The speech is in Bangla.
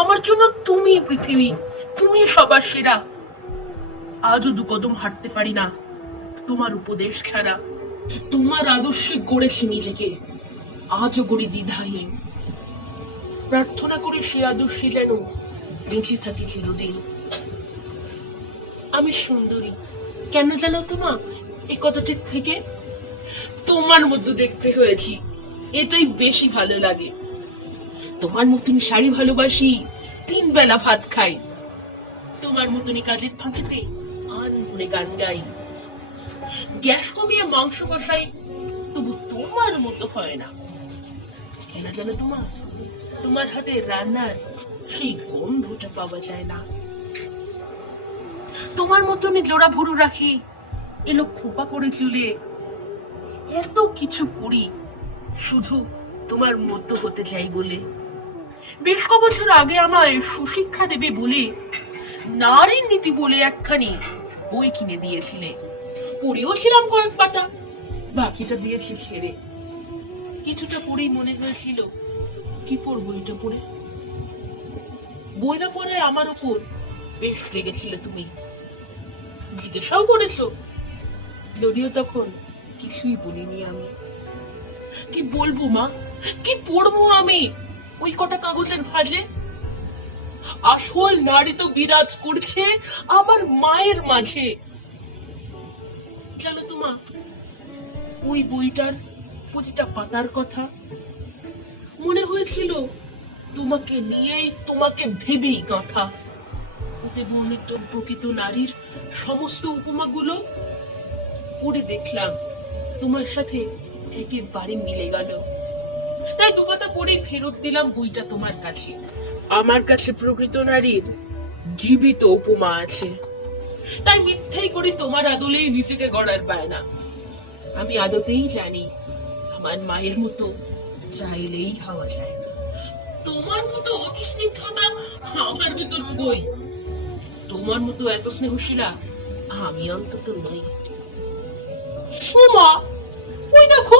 আমার জন্য তুমি পৃথিবী, তুমি সবার সেরা। আজও দু কদম হাঁটতে পারি না তোমার উপদেশ ছাড়া। তোমার আদর্শে গড়েছি নিজেকে, আজও গড়ি দ্বিধাহীন। প্রার্থনা করি সে আদর্শে যেন বেঁচে থাকে চিরদিন। আমি সুন্দরী কেন জানো তোমা? এই কথাটির থেকে তোমার মতো দেখতে হয়েছি, এটাই বেশি ভালো লাগে। তোমার মতনই শাড়ি ভালোবাসি, 3 বেলা ভাত খাই। তোমার মতনই কাজের ফাঁকেতে আনমনে গান গাই। গ্যাস কমিয়ে মাংস কষাই, তবু তোমার মতো হয় না। কেন জানো তোমা? তোমার হাতে রান্নার সেই গন্ধটা পাওয়া যায় না। তোমার মতনই জোড়া ভুরু রাখি, এলো খোপা করে চুলে। এত কিছু করি শুধু তোমার মতো হতে চাই বলে। বেশ ক বছর আগে আমায় সুশিক্ষা দেবে বলে নারীর নীতি বলে একখানি বই কিনে দিয়েছিলে। পড়েও ছিলাম কয়েক পাতা, বাকিটা দিয়েছি ছেড়ে। কিছুটা পড়েই মনে হয়েছিল কি পড়বো এটা পড়ে। বইটা পড়ে আমার উপর বেশ রেগেছিলে তুমি, জিজ্ঞাসাও করেছো, যদিও তখন কিছুই বলিনি আমি। কি বলবো মা, কি পড়বো আমি ওই কটা কাগজের ভাঁজে? আসল নারী তো বিরাজ করছে আমার মায়ের মাঝে। জানো তোমা, ওই বইটার প্রতিটা পাতার কথা মনে হয়েছিল তোমাকে নিয়েই, তোমাকে ভেবেই কথা। ওতে বর্ণিত প্রকৃত নারীর সমস্ত উপমাগুলো পড়ে দেখলাম তোমার সাথে একেবারে মিলে গেল। তাই দুপাতা পড়েই ফেরত দিলাম বইটা তোমার কাছে। আমার কাছে প্রকৃত নারীর জীবিত উপমা আছে, তাই মিথ্যাই করি তোমার আদলেই নিজেকে গড়ার বায়না। আমি আদতেই জানি আমার মায়ের মতো চাইলেই হওয়া যায় না। তোমার মতো অতি স্নিগ্ধতা আমার ভিতর কই? তোমার মতো এত স্নেহশীলা আমি অন্তত নই। সুমা, ওই দেখো